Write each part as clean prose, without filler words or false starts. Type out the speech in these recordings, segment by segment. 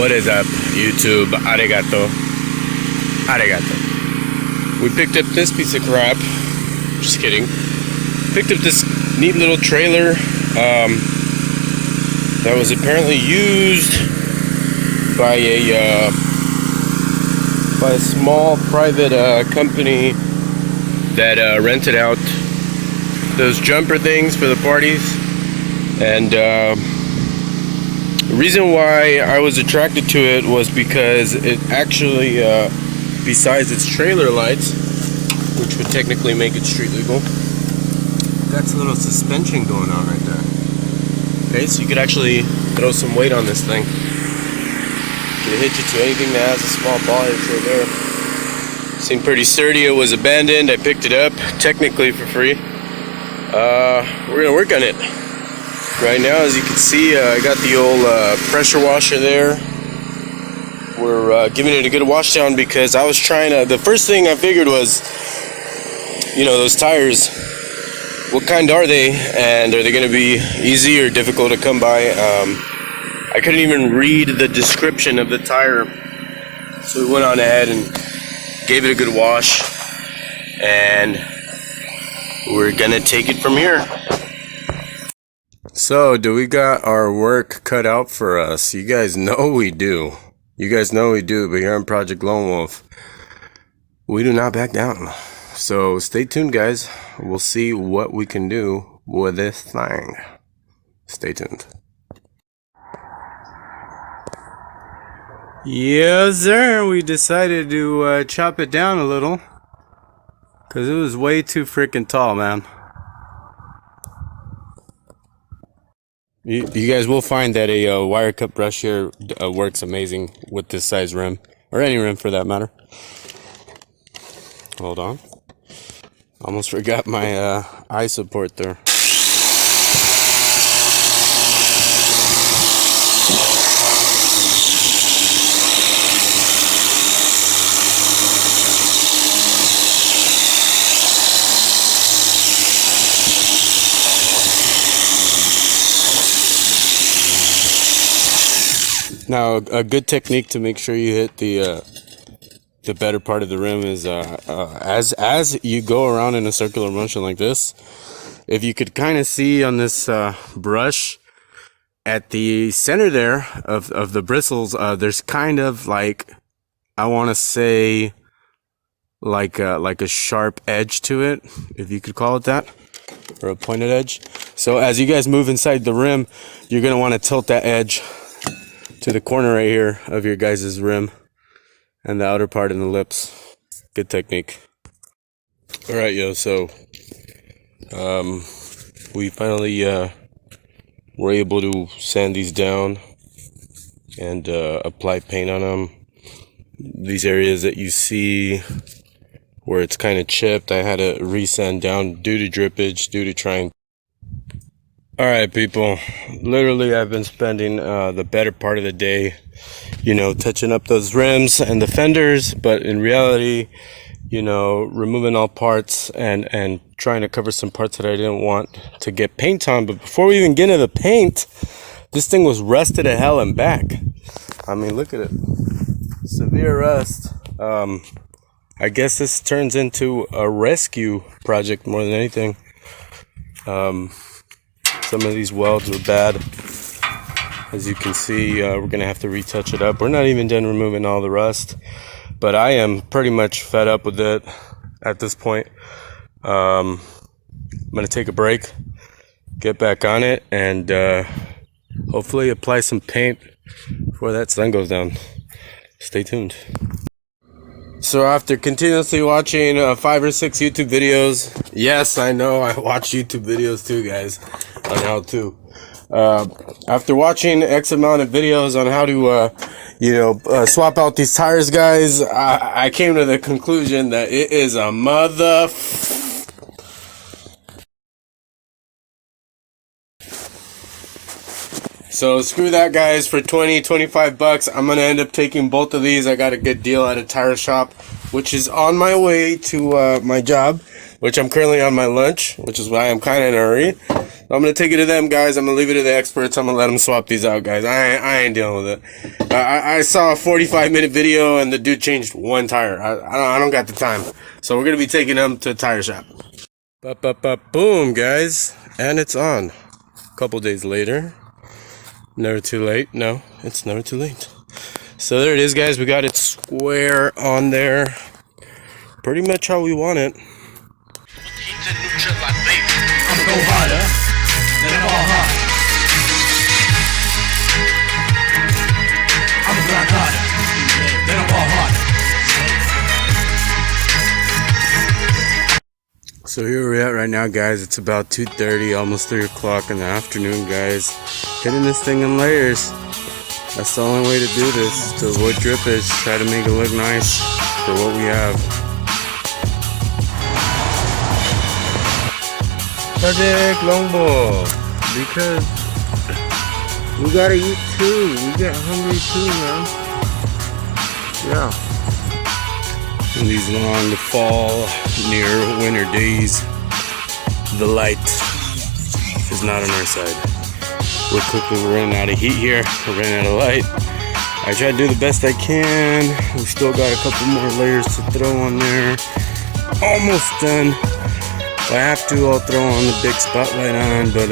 What is up, YouTube? Arigato. Arigato. We picked up this piece of crap. Just kidding. Picked up this neat little trailer that was apparently used by a small private company that rented out those jumper things for the parties. And the reason why I was attracted to it was because it actually, besides its trailer lights, which would technically make it street legal, that's a little suspension going on right there. Okay, so you could actually throw some weight on this thing. Could hitch it to anything that has a small ball hitch right there. Seemed pretty sturdy. It was abandoned. I picked it up, technically for free. We're gonna work on it. Right now, as you can see, I got the old pressure washer there. We're giving it a good wash down because I was trying to, the first thing I figured was, you know, those tires, what kind are they, and are they going to be easy or difficult to come by? I couldn't even read the description of the tire, so we went on ahead and gave it a good wash, and we're going to take it from here. So, do we got our work cut out for us? You guys know we do. You guys know we do, but here on Project Lone Wolf, we do not back down. So, stay tuned, guys. We'll see what we can do with this thing. Stay tuned. Yes, sir. We decided to chop it down a little because it was way too freaking tall, man. You guys will find that a wire cut brush here works amazing with this size rim, or any rim for that matter. Hold on. Almost forgot my eye support there. Now, a good technique to make sure you hit the better part of the rim is as you go around in a circular motion like this, if you could kind of see on this brush at the center there of the bristles, there's kind of like, I want to say, like a sharp edge to it, if you could call it that, or a pointed edge. So as you guys move inside the rim, you're going to want to tilt that edge to the corner right here of your guys' rim and the outer part in the lips. Good technique. All right, yo, so we finally were able to sand these down and apply paint on them. These areas that you see where it's kind of chipped, I had to resand down due to drippage, due to trying. Alright, people, literally I've been spending the better part of the day, you know, touching up those rims and the fenders, but in reality, you know, removing all parts and trying to cover some parts that I didn't want to get paint on. But before we even get into the paint, this thing was rusted to hell and back. I mean, look at it. Severe rust. I guess this turns into a rescue project more than anything. Some of these welds were bad. As you can see, we're going to have to retouch it up. We're not even done removing all the rust, but I am pretty much fed up with it at this point. I'm going to take a break, get back on it, and hopefully apply some paint before that sun goes down. Stay tuned. So after continuously watching 5 or 6 YouTube videos, yes, I know I watch YouTube videos too, guys, on how to. After watching X amount of videos on how to, swap out these tires, guys, I came to the conclusion that it is a So screw that, guys. For 25 bucks, I'm gonna end up taking both of these. I got a good deal at a tire shop, which is on my way to my job, which I'm currently on my lunch, which is why I'm kind of in a hurry. I'm gonna take it to them, guys. I'm gonna leave it to the experts. I'm gonna let them swap these out, guys. I ain't dealing with it. I saw a 45-minute video and the dude changed one tire. I don't got the time. So we're gonna be taking them to a tire shop. Boom, guys, and it's on. A couple days later. Never too late. No, it's never too late. So there it is, guys. We got it square on there. Pretty much how we want it. I'ma go harder than I'm all hard. I'ma grind harder than I'm all hard. So here we're at right now, guys. It's about 2:30, almost 3 o'clock in the afternoon, guys. Hitting this thing in layers. That's the only way to do this, to avoid drippage. Try to make it look nice for what we have. Project Longbow, because we gotta eat too. We get hungry too, man. Yeah. In these long fall, near winter days, the light is not on our side. We're quickly running out of heat here. We're running out of light. I try to do the best I can. We still got a couple more layers to throw on there. Almost done. If I have to, I'll throw on the big spotlight on, but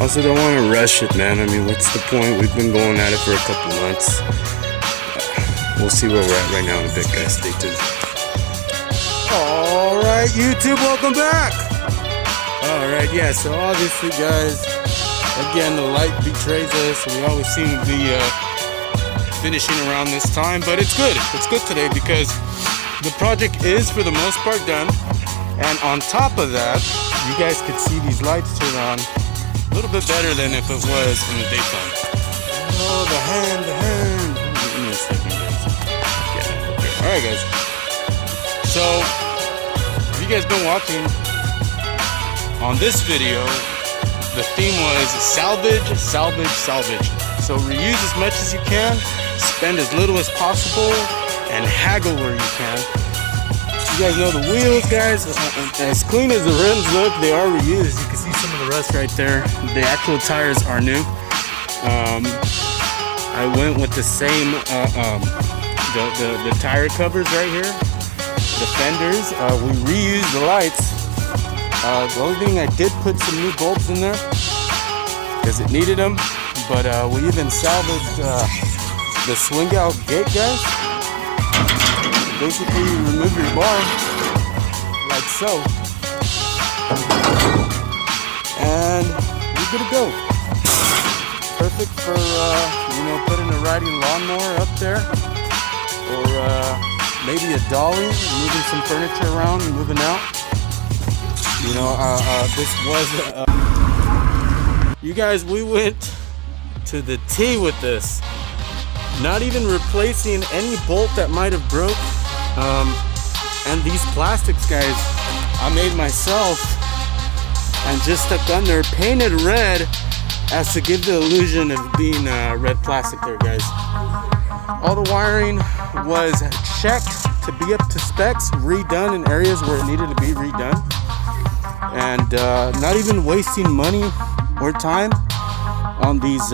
also don't want to rush it, man. I mean, what's the point? We've been going at it for a couple months. We'll see where we're at right now in a bit, guys. Stay tuned. Alright, YouTube, welcome back! Alright, yeah, so obviously, guys, again, the light betrays us. We always seem to be finishing around this time, but it's good. It's good today because the project is, for the most part, done. And on top of that, you guys could see these lights turn on a little bit better than if it was in the daytime. Oh, the hand. Give me a second, guys. Okay. Alright, guys. So, if you guys been watching, on this video, the theme was salvage. So reuse as much as you can, spend as little as possible, and haggle where you can. You guys know the wheels, guys, as clean as the rims look, they are reused. You can see some of the rust right there. The actual tires are new. I went with the same, the tire covers right here, the fenders. We reused the lights. The only thing, I did put some new bulbs in there because it needed them, but we even salvaged the swing out gate, guys. Basically, you remove your bar like so, and you're good to go. Perfect for putting a riding lawnmower up there, or maybe a dolly, moving some furniture around and moving out. You know, this was, you guys, we went to the T with this. Not even replacing any bolt that might have broke. And these plastics, guys, I made myself and just stuck on there, painted red as to give the illusion of being red plastic there, guys. All the wiring was checked to be up to specs, redone in areas where it needed to be redone. And not even wasting money or time on these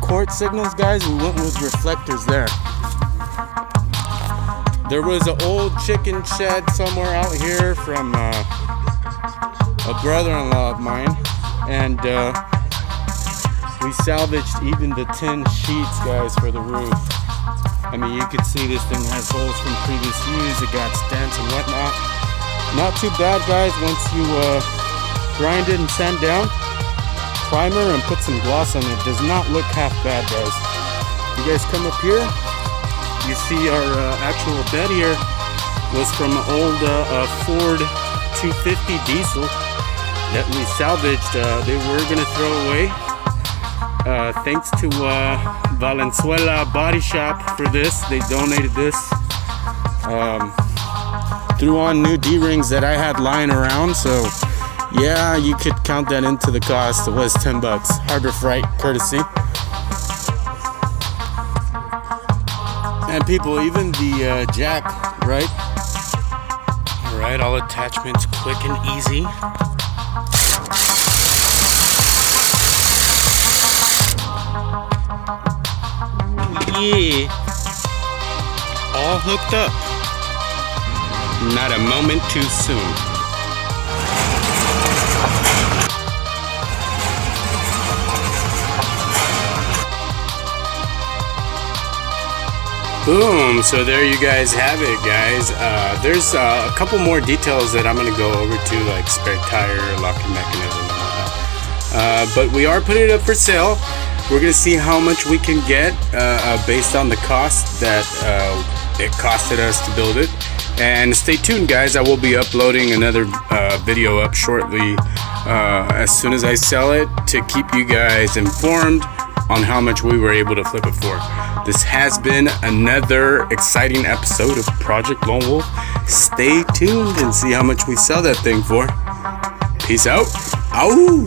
court signals, guys. We went with reflectors there. There was an old chicken shed somewhere out here from a brother-in-law of mine, and we salvaged even the tin sheets, guys, for the roof. I mean, you can see this thing has holes from previous use. It got stents and whatnot. Not too bad, guys, once you grind it and sand down, primer, and put some gloss on it. Does not look half bad, guys. You guys come up here, you see our actual bed here was from an old Ford 250 diesel that we salvaged. They were going to throw away. Thanks to Valenzuela Body Shop for this. They donated this. Threw on new D-rings that I had lying around, so Yeah, you could count that into the cost. It was $10. Harbor Freight courtesy. And people, even the jack, right? All right, all attachments quick and easy. Yeah, all hooked up. Not a moment too soon. Boom, so there you guys have it, guys. There's a couple more details that I'm gonna go over to, like spare tire, locking mechanism, and whatnot. But we are putting it up for sale. We're gonna see how much we can get based on the cost that it costed us to build it. And stay tuned, guys. I will be uploading another video up shortly as soon as I sell it, to keep you guys informed on how much we were able to flip it for. This has been another exciting episode of Project Lone Wolf. Stay tuned and see how much we sell that thing for. Peace out. Ow!